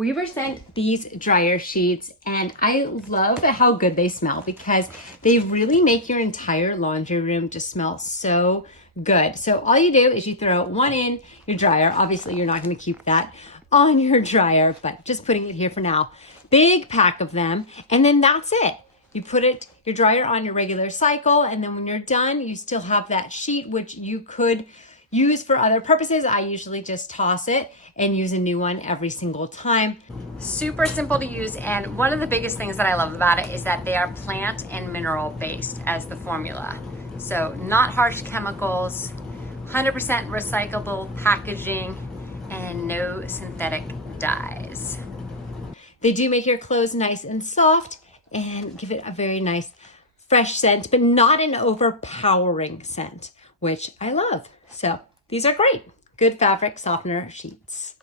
We were sent these dryer sheets and I love how good they smell because they really make your entire laundry room just smell so good. So all you do is you throw one in your dryer. Obviously you're not going to keep that on your dryer, but just putting it here for now. Big pack of them, and then that's it. You put your dryer on your regular cycle, and then when you're done, you still have that sheet, which you could use for other purposes. I usually just toss it and use a new one every single time. Super simple to use, and one of the biggest things that I love about it is that they are plant and mineral based as the formula. So not harsh chemicals, 100% recyclable packaging, and no synthetic dyes. They do make your clothes nice and soft and give it a very nice fresh scent, but not an overpowering scent, which I love. So these are great. Good fabric softener sheets.